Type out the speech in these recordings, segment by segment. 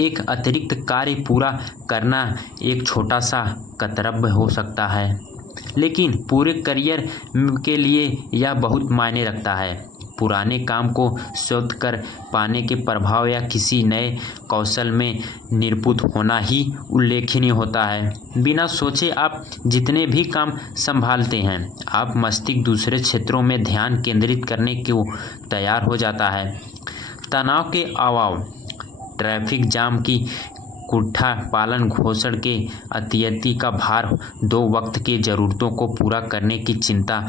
एक अतिरिक्त कार्य पूरा करना एक छोटा सा कर्तव्य हो सकता है, लेकिन पूरे करियर के लिए यह बहुत मायने रखता है। पुराने काम को शोध कर पाने के प्रभाव या किसी नए कौशल में निपुण होना ही उल्लेखनीय होता है। बिना सोचे आप जितने भी काम संभालते हैं, आप मस्तिष्क दूसरे क्षेत्रों में ध्यान केंद्रित करने को तैयार हो जाता है। तनाव के अभाव, ट्रैफिक जाम की कुंठा, पालन पोषण के अतिथि का भार, दो वक्त की ज़रूरतों को पूरा करने की चिंता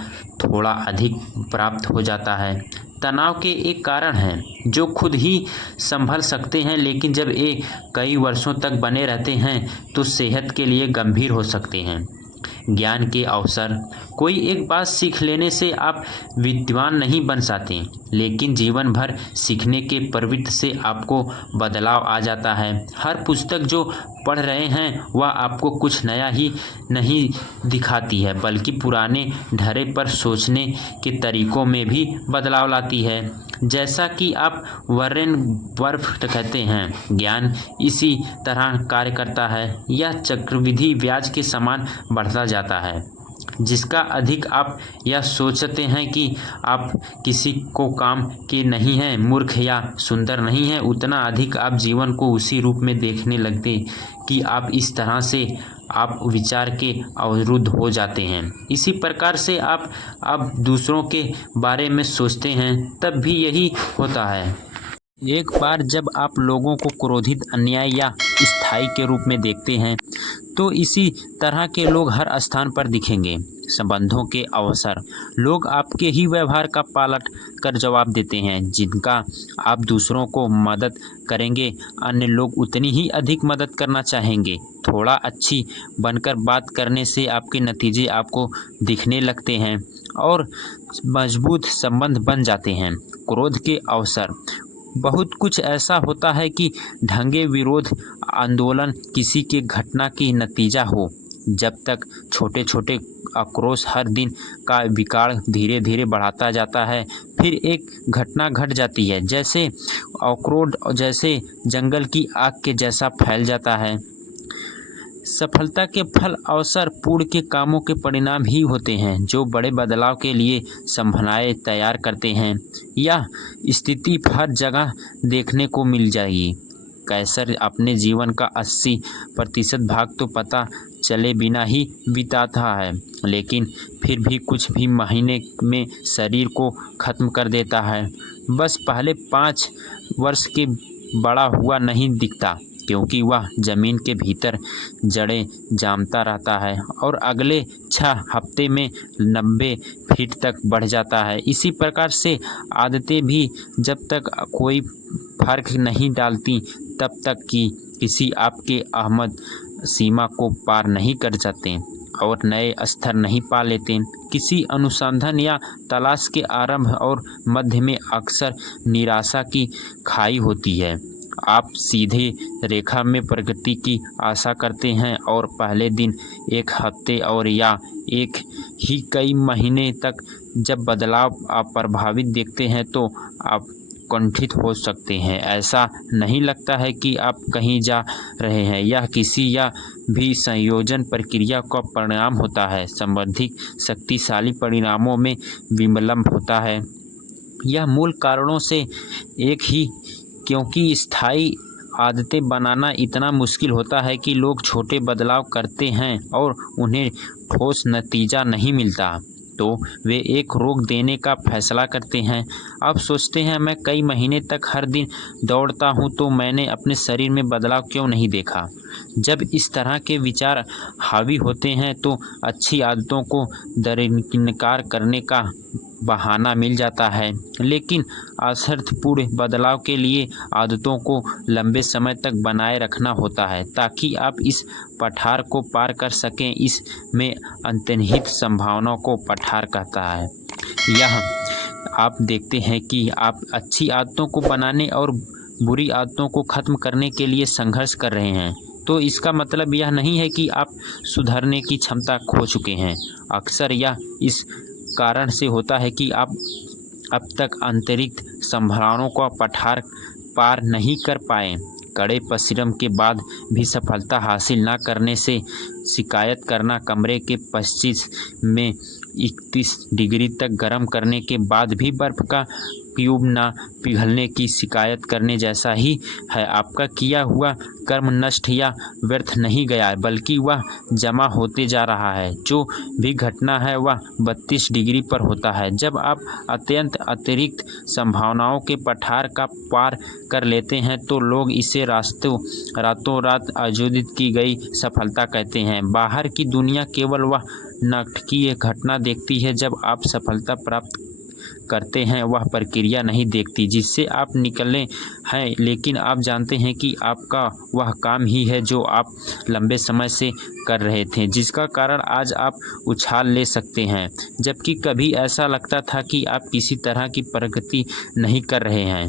थोड़ा अधिक प्राप्त हो जाता है। तनाव के एक कारण हैं जो खुद ही संभल सकते हैं, लेकिन जब ये कई वर्षों तक बने रहते हैं तो सेहत के लिए गंभीर हो सकते हैं। ज्ञान के अवसर, कोई एक बात सीख लेने से आप विद्वान नहीं बन जाते, लेकिन जीवन भर सीखने के प्रवृत्ति से आपको बदलाव आ जाता है। हर पुस्तक जो पढ़ रहे हैं वह आपको कुछ नया ही नहीं दिखाती है, बल्कि पुराने ढर्रे पर सोचने के तरीकों में भी बदलाव लाती है। जैसा कि आप वॉरेन बफेट कहते हैं, ज्ञान इसी तरह कार्य करता है। यह चक्रवृद्धि ब्याज के समान बढ़ता जाता है। जिसका अधिक आप यह सोचते हैं कि आप किसी को काम के नहीं हैं, मूर्ख या सुंदर नहीं हैं, उतना अधिक आप जीवन को उसी रूप में देखने लगते कि आप इस तरह से आप विचार के अवरुद्ध हो जाते हैं। इसी प्रकार से आप अब दूसरों के बारे में सोचते हैं, तब भी यही होता है। एक बार जब आप लोगों को क्रोधित, अन्याय या स्थायी के रूप में देखते हैं, तो इसी तरह के लोग हर स्थान पर दिखेंगे। संबंधों के अवसर, लोग आपके ही व्यवहार का पालट कर जवाब देते हैं। जिनका आप दूसरों को मदद करेंगे, अन्य लोग उतनी ही अधिक मदद करना चाहेंगे। थोड़ा अच्छी बनकर बात करने से आपके नतीजे आपको दिखने लगते हैं और मजबूत संबंध बन जाते हैं। क्रोध के अवसर, बहुत कुछ ऐसा होता है कि ढंगे विरोध आंदोलन किसी के घटना की नतीजा हो। जब तक छोटे छोटे आक्रोश हर दिन का विकार धीरे धीरे बढ़ाता जाता है, फिर एक घटना घट जाती है, जैसे आक्रोश जैसे जंगल की आग के जैसा फैल जाता है। सफलता के फल अवसर पूर्ण के कामों के परिणाम ही होते हैं, जो बड़े बदलाव के लिए संभावनाएं तैयार करते हैं। यह स्थिति हर जगह देखने को मिल जाएगी। कैसर अपने जीवन का 80% भाग तो पता चले बिना ही बिताता है, लेकिन फिर भी कुछ भी महीने में शरीर को ख़त्म कर देता है। बस पहले 5 वर्ष के बड़ा हुआ नहीं दिखता, क्योंकि वह ज़मीन के भीतर जड़ें जमाता रहता है और अगले 6 हफ्ते में 90 फीट तक बढ़ जाता है। इसी प्रकार से आदतें भी जब तक कोई फर्क नहीं डालती, तब तक कि किसी आपके अहमद सीमा को पार नहीं कर जाते और नए स्तर नहीं पा लेते। किसी अनुसंधान या तलाश के आरंभ और मध्य में अक्सर निराशा की खाई होती है। आप सीधे रेखा में प्रगति की आशा करते हैं और पहले दिन, एक हफ्ते और या एक ही कई महीने तक जब बदलाव आप प्रभावित देखते हैं तो आप कुंठित हो सकते हैं। ऐसा नहीं लगता है कि आप कहीं जा रहे हैं, यह किसी या भी संयोजन प्रक्रिया का परिणाम होता है। संबंधित शक्तिशाली परिणामों में विलंब होता है। यह मूल कारणों से एक ही, क्योंकि स्थायी आदतें बनाना इतना मुश्किल होता है कि लोग छोटे बदलाव करते हैं और उन्हें ठोस नतीजा नहीं मिलता, तो वे एक रोक देने का फैसला करते हैं। अब सोचते हैं, मैं कई महीने तक हर दिन दौड़ता हूं, तो मैंने अपने शरीर में बदलाव क्यों नहीं देखा। जब इस तरह के विचार हावी होते हैं तो अच्छी आदतों को दरकिनार करने का बहाना मिल जाता है, लेकिन अर्थपूर्ण बदलाव के लिए आदतों को लंबे समय तक बनाए रखना होता है, ताकि आप इस पठार को पार कर सकें। इसमें अंतर्निहित संभावनाओं को पठार कहता है। यह आप देखते हैं कि आप अच्छी आदतों को बनाने और बुरी आदतों को ख़त्म करने के लिए संघर्ष कर रहे हैं, तो इसका मतलब यह नहीं है कि आप सुधरने की क्षमता खो चुके हैं। अक्सर यह इस कारण से होता है कि आप अब तक आंतरिक संभावनाओं का पठार पार नहीं कर पाए। कड़े परिश्रम के बाद भी सफलता हासिल न करने से शिकायत करना, कमरे के 25 में 31 डिग्री तक गर्म करने के बाद भी बर्फ़ का क्यूब ना पिघलने की शिकायत करने जैसा ही है। आपका किया हुआ कर्म नष्ट या व्यर्थ नहीं गया, बल्कि वह जमा होते जा रहा है। जो भी घटना है वह 32 डिग्री पर होता है। जब आप अतिरिक्त संभावनाओं के पठार का पार कर लेते हैं तो लोग इसे रातों रात अर्जित की गई सफलता कहते हैं। बाहर की दुनिया केवल वह नाटकीय घटना देखती है जब आप सफलता प्राप्त करते हैं, वह प्रक्रिया नहीं देखती जिससे आप निकले हैं। लेकिन आप जानते हैं कि आपका वह काम ही है जो आप लंबे समय से कर रहे थे, जिसका कारण आज आप उछाल ले सकते हैं, जबकि कभी ऐसा लगता था कि आप किसी तरह की प्रगति नहीं कर रहे हैं।